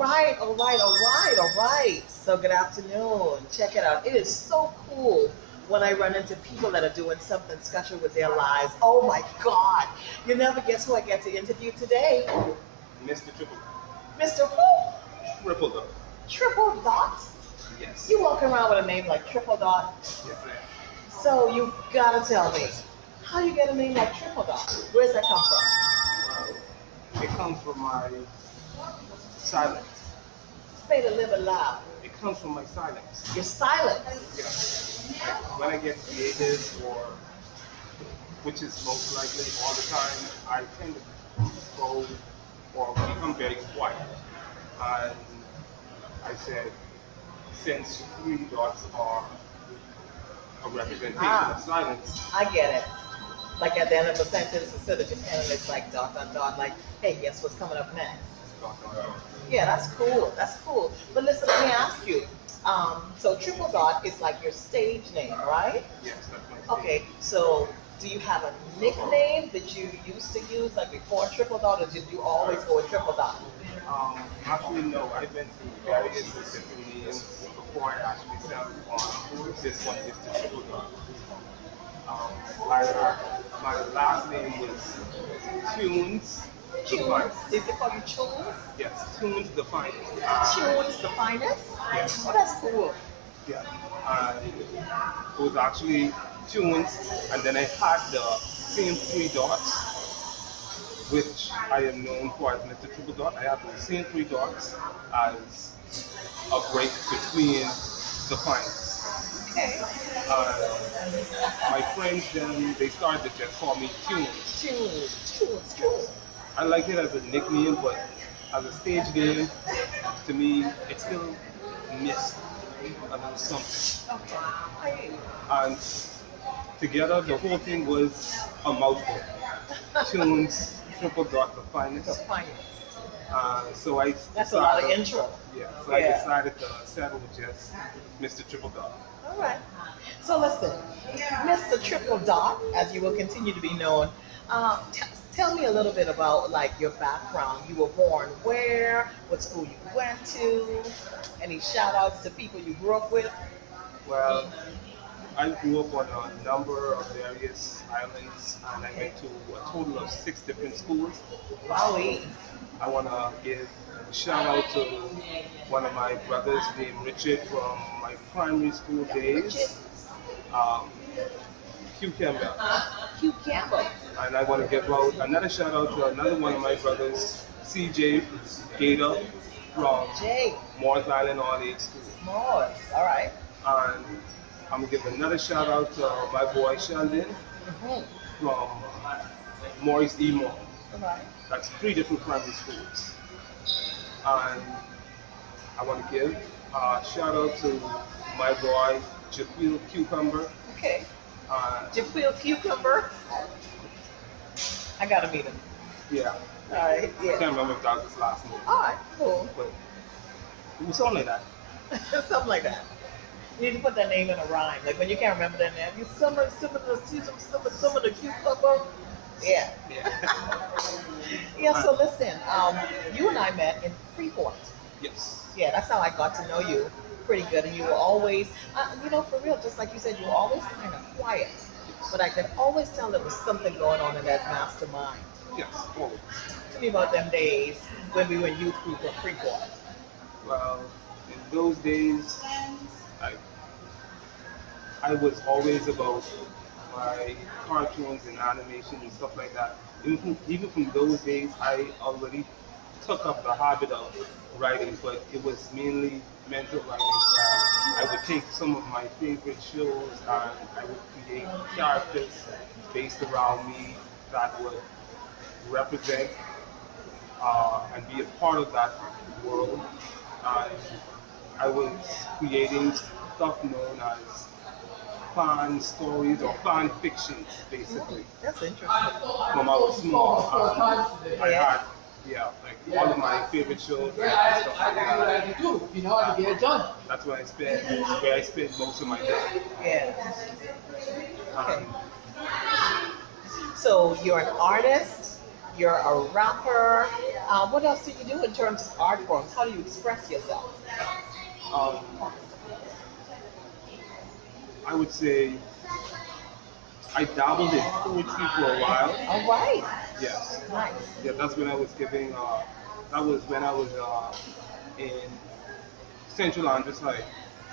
right, all right, all right, all right. So good afternoon. Check it out. It is so cool when I run into people that are doing something special with their lives. Oh my God. You never guess who I get to interview today. Mr. Triple Mr. Who? Triple Dot. Triple Dot? Yes. You walk around with a name like Triple Dot. Yes, I am. So you gotta tell me, how you get a name like Triple Dot? Where's that come from? It comes from my silence. Say it a little bit loud. It comes from my silence. Your silence. Yeah. Like when I get creative, or which is most likely all the time, I tend to go or become very quiet. And I said, since three dots are a representation of silence, I get it. Like at the end of a sentence, instead of just ending it's like dot dot dot, like, hey, guess what's coming up next? dot dot dot. Yeah, that's cool. That's cool. But listen, let me ask you. So Triple Dot is like your stage name, right? Yes, that's my stage. Okay. So do you have a nickname that you used to use like before Triple Dot, or did you always go with Triple Dot? Actually, no. I've been through various different names before I actually settled on this one is the Triple Dot. My last name was Tunes. Tunes? Is it called you Tunes? Yes, Tunes the Finest. Tunes the finest? Yes. Oh, that's cool. Yeah. It was actually Tunes, and then I had the same three dots, which I am known for as Mr. Triple Dot. I have the same three dots as a break between the finest. Okay. My friends then they started to just call me Tunes. Tunes. I like it as a nickname, but as a stage name, to me, it still missed a little something. Okay. I hear you. And together, the whole thing was a mouthful. Tunes, Triple Dot, the The finest. finest. So I That's a lot of decided, intro. yeah. So I Yeah. decided to settle with just Mr. Triple Dot. All right. So listen, Mr. Triple Dot, as you will continue to be known, tell me a little bit about like your background. You were born where? What school you went to? Any shout outs to people you grew up with? Well, I grew up on a number of various islands, and I Okay. went to a total of six different schools. Wowie. I want to give a shout out to one of my brothers named Richard from my primary school days, um, Hugh Campbell. Hugh Campbell. And I want to give out another shout out to another one of my brothers, CJ Gator from Jay. Morris Island All Age School. Morris. All right. And I'm going to give another shout out to my boy Sheldon Mm-hmm. from Maurice E. Moore. All right. That's three different primary schools. And I want to give a shout out to my boy Jaquil Cucumber. Okay. Uh, Jaquil Cucumber. I gotta meet him. yeah, All right. I Yeah. can't remember if that was his last name, All right. Cool. but it was something like that. Something like that. You need to put that name in a rhyme. Like when you can't remember that name, you some of the cucumber. Yeah. Yeah. Yeah. So listen, you and I met in Freeport. Yes. Yeah, that's how I got to know you pretty good. And you were always, for real, just like you said, you were always kind of quiet. But I could always tell there was something going on in that mastermind. Yes. Always. Tell me about them days when we were in youth group at Freeport. Well, in those days, I I was always about my cartoons and animation and stuff like that. Even from those days, I already took up the habit of writing, but it was mainly mental writing. I would take some of my favorite shows and I would create characters based around me that would represent and be a part of that world. And I was creating stuff known as fan stories or fan fictions, basically. That's interesting. From I was small, I Yeah. had, yeah, like all of my favorite shows and stuff like that. You know how to get it done. That's where I spend most of my day. Yeah. Okay. Um, So you're an artist, You're a rapper. What else do you do in terms of art forms? How do you express yourself? Um, I would say I dabbled in poetry for a while. All right. Yes. Nice. Yeah, that's when I was giving. That was when I was in Central Andrews High.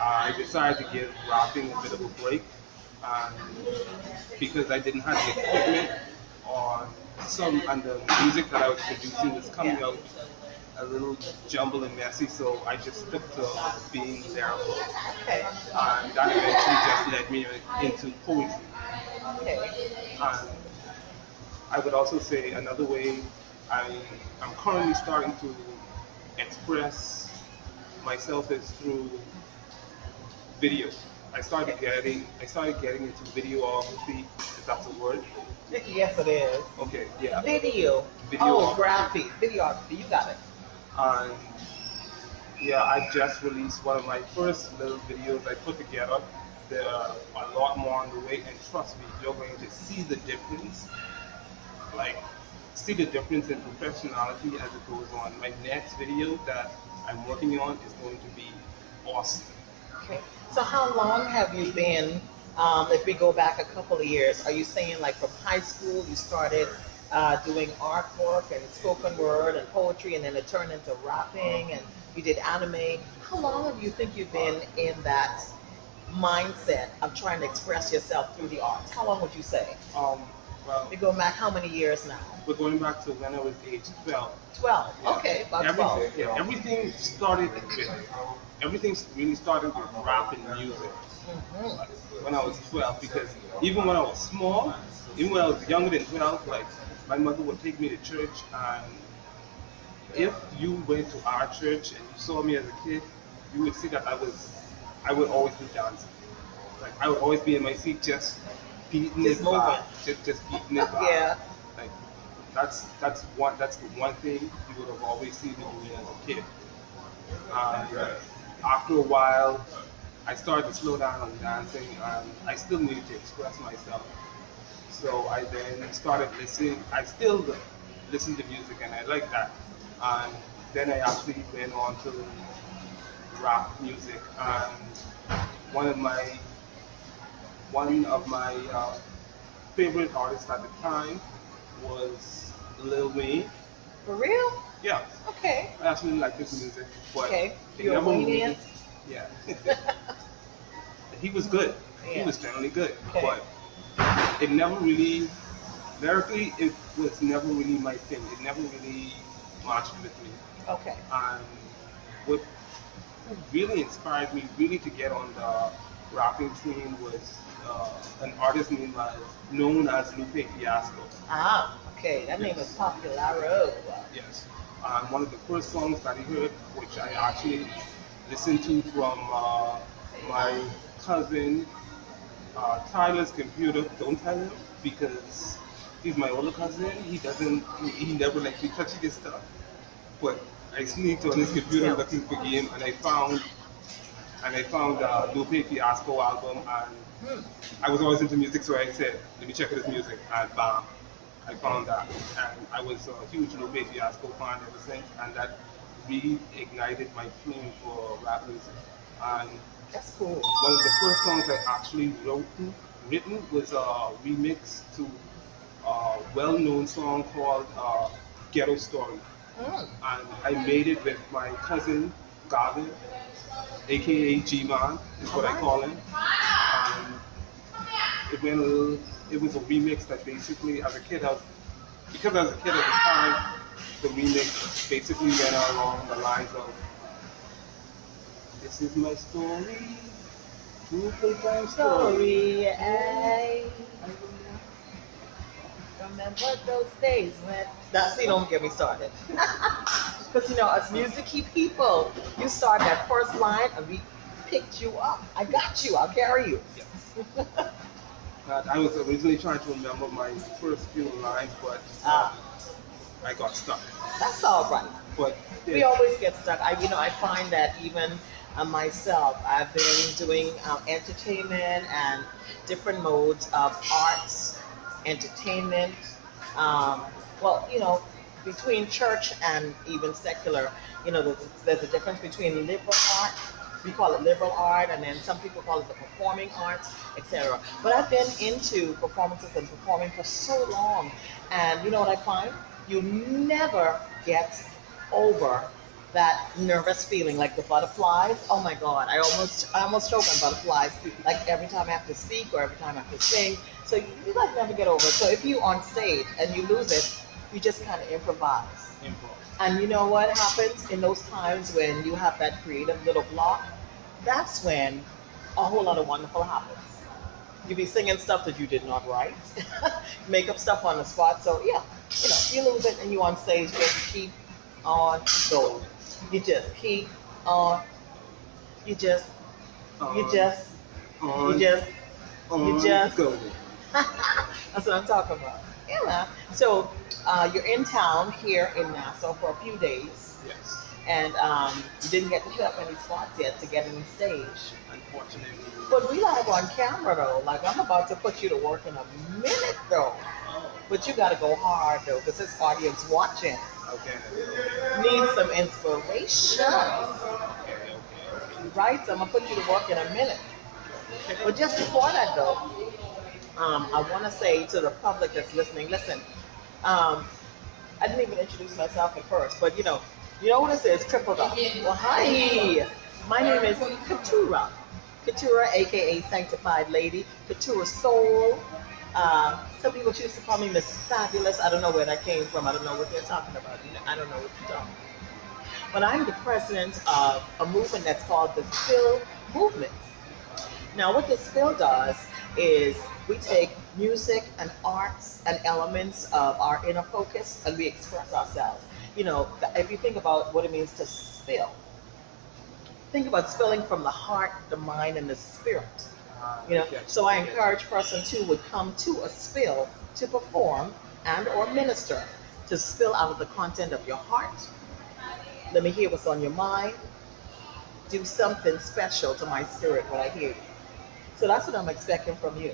I decided to give rapping a bit of a break, and because I didn't have the equipment or and the music that I was producing was coming Yeah. out a little jumbled and messy, so I just stuck to being lyrical, Okay. and that eventually just led me into poetry. Okay. And I would also say another way I am currently starting to express myself is through video. I started getting into videography, if that's a word. Yes, it is. Okay, yeah. Video. Oh, Videography. graphic. Videography. You got it. And yeah, I just released one of my first little videos I put together. There are a lot more on the way, and trust me, you're going to see the difference. Like, see the difference in professionality as it goes on. My next video that I'm working on is going to be awesome. Okay. So how long have you been, if we go back a couple of years, are you saying like from high school you started doing artwork and spoken word and poetry and then it turned into rapping and you did anime? How long have you think you've been in that mindset of trying to express yourself through the arts? How long would you say? Um, well, We go back how many years now? we're going back to when I was age 12. 12. Yeah. Okay, about 12. Everything started with, everything really started with rap and music Hmm. like, when I was 12 because even when I was small, even when I was younger than 12, like my mother would take me to church and if you went to our church and you saw me as a kid, you would see that I would always be dancing. Like I would always be in my seat just beating Just it moving. back, just beating it back. Yeah. Like that's the one thing you would have always seen me doing as a kid. And after a while, I started to slow down on dancing, and I still needed to express myself. So I then started listening. I still listen to music, and I like that. And then I actually went on to rap music, and one of my one of my favorite artists at the time was Lil Wayne. For real? Yeah, Okay. I actually like his music, but Okay. it You're a never Waynean? really. Yeah, he was good. He Yeah. was generally good, Okay. but it never really lyrically it was never really my thing. It never really matched with me. Okay. And what really inspired me really to get on the rapping scene was an artist known as Lupe Fiasco. Ah, okay. That name is Yes. Popularo. Yes. One of the first songs that I heard, which I actually listened to from my cousin Tyler's computer. Don't tell him because he's my older cousin. He never lets me touch his stuff. But I sneaked on his computer Yeah. looking for game, and I found Lupe Fiasco album, and Hmm. I was always into music, so I said, let me check out his music, and bam, I Okay. found that, and I was a huge Lupe Fiasco fan ever since, and that really ignited my flame for rap music. And That's cool. one of the first songs I actually written was a remix to a well-known song called Ghetto Story, Mm. and I made it with my cousin Gavin, aka G-Man, is All what I right. call him. And it went a little, it was a remix that basically, as a kid, because I was a kid at the time, the remix basically went along the lines of, "This is my story, true full-time story." Story. I remember those days when. That see, don't get me started. Because as musicy people, you start that first line and we picked you up. I got you. I'll carry you. Yes. I was originally trying to remember my first few lines, but Ah, I got stuck. that's all right. But We yeah, always get stuck. I find that even myself, I've been doing entertainment and different modes of arts, entertainment, um, Well, between church and even secular, there's a difference between liberal art. We call it liberal art, and then some people call it the performing arts, etc. But I've been into performances and performing for so long, and you know what I find? You never get over that nervous feeling, like the butterflies. Oh my God, I almost choke on butterflies, like every time I have to speak or every time I have to sing. So you like never get over it. So if you on stage and you lose it, you just kind of improvise. Improv. And you know what happens in those times when you have that creative little block? That's when a whole lot of wonderful happens. You be singing stuff that you did not write, make up stuff on the spot. So yeah, you lose it and you on stage, just keep on going. You just keep on. You just, you On, just, you on, just, you on, just. go. That's what I'm talking about. Yeah, man. So you're in town here in Nassau for a few days, Yes. and you didn't get to hit up any spots yet to get on stage. Unfortunately. But we live on camera though. Like I'm about to put you to work in a minute though. But you gotta go hard though, because this audience watching Okay. needs some inspiration, Okay. right? So I'm gonna put you to work in a minute. But just before that though, I want to say to the public that's listening, listen. Um, I didn't even introduce myself at first, but you know what this is, Triple Dot. Well, hi. My name is Katura. Katura, aka Sanctified Lady. Katura Soul. Some people choose to call me Miss Fabulous. I don't know where that came from. I don't know what they're talking about. I don't know what you're talking about. But I'm the president of a movement that's called the Spill Movement. Now, what this spill does is we take music and arts and elements of our inner focus and we express ourselves. If you think about what it means to spill, think about spilling from the heart, the mind, and the spirit. So I encourage persons who would come to a spill to perform and or minister to spill out of the content of your heart. Let me hear what's on your mind. Do something special to my spirit when I hear you. So that's what I'm expecting from you.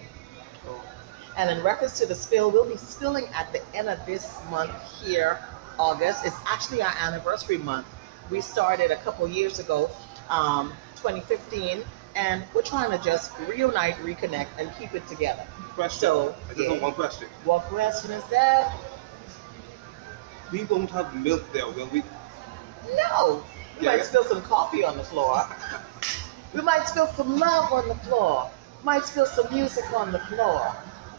Oh, And in reference to the spill, we'll be spilling at the end of this month here, August. It's actually our anniversary month. We started a couple years ago, 2015, and we're trying to just reunite, reconnect, and keep it together. question. So, I just yeah. have one question. What question is that? We won't have milk there, will we? No. We Yeah. might spill some coffee on the floor. We might spill some love on the floor. Might spill some music on the floor.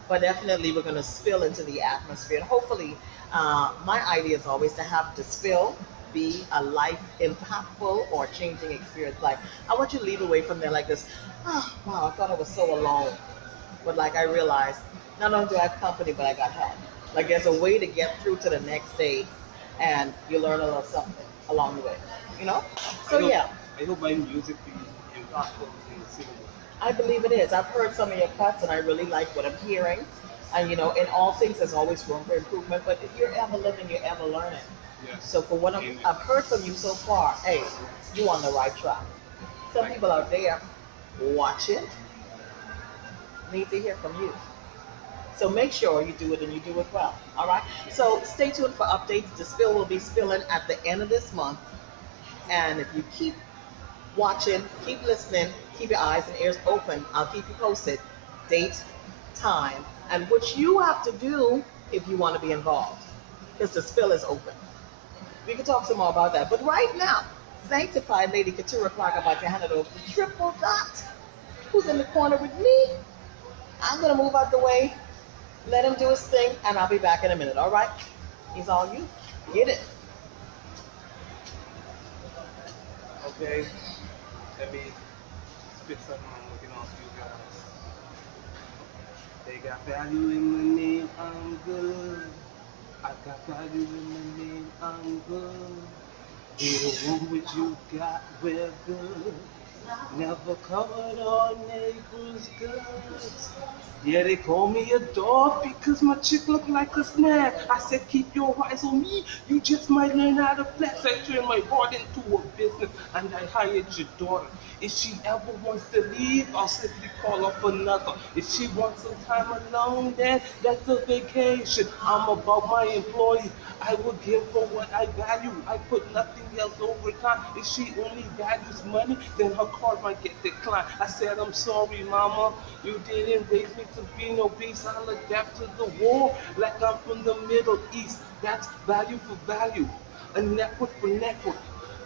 But definitely we're going to spill into the atmosphere. And hopefully, my idea is always to have the spill be a life impactful or changing experience. Like, I want you to leave away from there like this. Oh, wow, I thought I was so alone. But like I realized, not only do I have company, but I got help. Like there's a way to get through to the next day and you learn a little something along the way. You know? So I hope, yeah. I hope my music be impactful in the city. I believe it is. I've heard some of your cuts and I really like what I'm hearing. And in all things, there's always room for improvement. But if you're ever living, you're ever learning. Yes. So for what Amen. I've heard from you so far, hey, you on the right track. Some people out there watching need to hear from you. So make sure you do it and you do it well. All right. So stay tuned for updates. The spill will be spilling at the end of this month. And if you keep watching, keep listening, keep your eyes and ears open. I'll keep you posted. Date, time, and what you have to do if you want to be involved. Because the spill is open. We can talk some more about that. But right now, Sanctified Lady Katura Clark, about to hand it over to Triple Dot, who's in the corner with me. I'm going to move out the way, let him do his thing, and I'll be back in a minute, all right? He's all you. Get it. Okay. Let me spit something I'm looking on for you guys. They got value in my name, I'm good. I got value in my name, I'm good. We don't want what you got, we're good. Never covered our neighbor's goods. Yeah, they call me a dog because my chick look like a snack. I said, keep your eyes on me. You just might learn how to flex. I turned my heart into a business and I hired your daughter. If she ever wants to leave, I'll simply call up another. If she wants some time alone, then that's a vacation. I'm about my employee. I will give her what I value. I put nothing else over time. If she only values money, then her card might get declined. I said, I'm sorry, mama. You didn't raise me to be no beast. I'll adapt to the war like I'm from the Middle East. That's value for value. A network for network.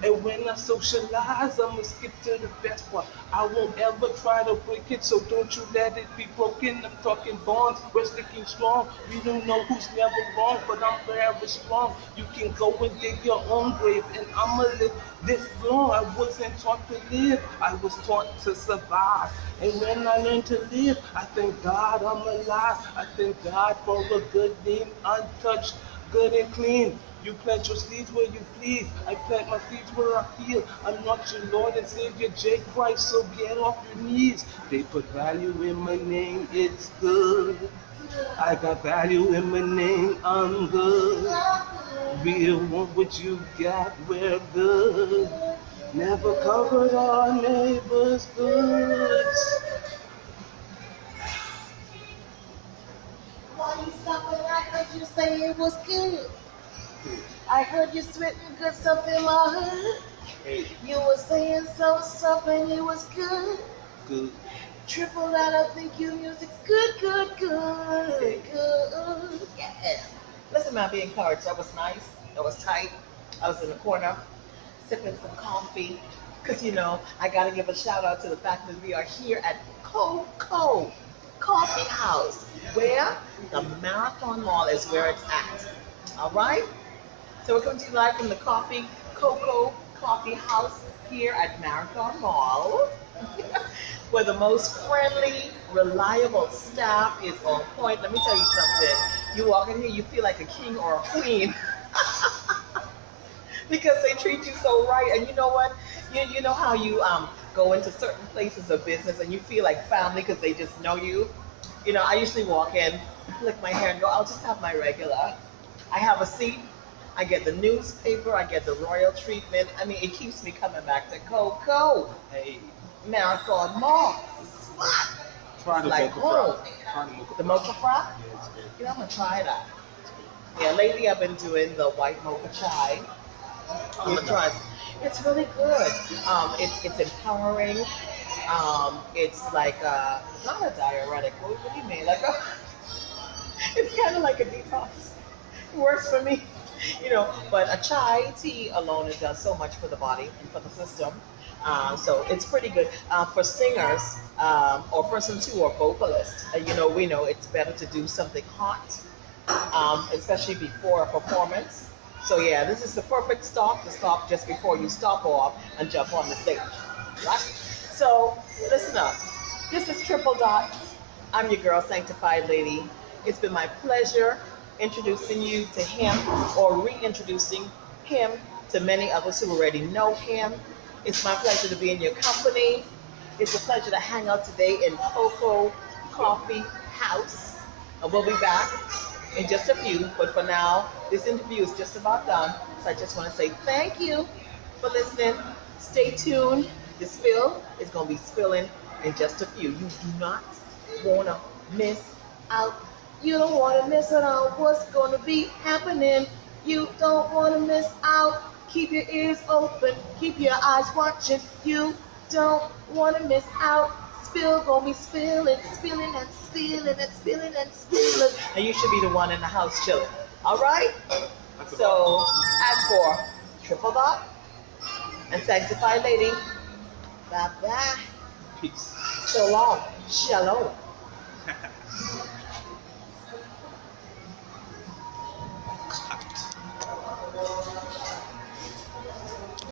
And when I socialize, I'ma skip to the best part. I won't ever try to break it, so don't you let it be broken. I'm talking bonds, we're sticking strong. We don't know who's never wrong, but I'm forever strong. You can go and dig your own grave, and I'ma live this long. I wasn't taught to live, I was taught to survive. And when I learned to live, I thank God I'm alive. I thank God for a good name, untouched, good and clean. You plant your seeds where you please. I plant my seeds where I feel. I'm not your Lord and Savior, J. Christ, so get off your knees. They put value in my name, it's good. I got value in my name, I'm good. Real want what you got, we're good. Never covered our neighbor's goods. Why you stopping? I heard you say it was good. I heard you spitting good stuff in my hood. Hey, You were saying some stuff and it was good. good. Triple that, I think your music's good, good, good, good. Yeah. Listen, man, be encouraged. That was nice. That was tight. I was in the corner sipping some coffee. Because, I got to give a shout out to the fact that we are here at Coco Coffee House, where the Marathon Mall is where it's at. All right? So we're coming to you live from the Coco Coffee House here at Marathon Mall, where the most friendly, reliable staff is on point. Let me tell you something. You walk in here, you feel like a king or a queen because they treat you so right. And you know what? You know how you go into certain places of business and you feel like family because they just know you. I usually walk in, lick my hair, and go, I'll just have my regular. I have a seat. I get the newspaper. I get the royal treatment. I mean, it keeps me coming back to Coco Hey, Marathon Mall. Spot. try It's the like mocha home. fry. Try the mocha The fry. mocha fry? Yeah, it's good. I'm gonna try that. Yeah, lately I've been doing the white mocha chai. I'm a Because it's really good. It's empowering. It's like not a diuretic. What do you mean? It's kind of like a detox. It works for me, But a chai tea alone, it does so much for the body and for the system. So it's pretty good for singers or persons who are vocalists. We know it's better to do something hot, especially before a performance. So yeah, this is the perfect stop to stop just before you stop off and jump on the stage. Right? So listen up. This is Triple Dot. I'm your girl, Sanctified Lady. It's been my pleasure introducing you to him or reintroducing him to many others who already know him. It's my pleasure to be in your company. It's a pleasure to hang out today in Coco Coffee House. And we'll be back in just a few. But for now, this interview is just about done. So I just want to say thank you for listening. Stay tuned. The spill is going to be spilling in just a few. You do not want to miss out. You don't want to miss out on what's going to be happening. You don't want to miss out. Keep your ears open. Keep your eyes watching. You don't want to miss out. Spill gonna be spilling, spilling and spilling and spilling and spilling. And you should be the one in the house chilling. All right? So, as for Triple Dot and Sanctified Lady, bye bye. Peace. So long. Shalom.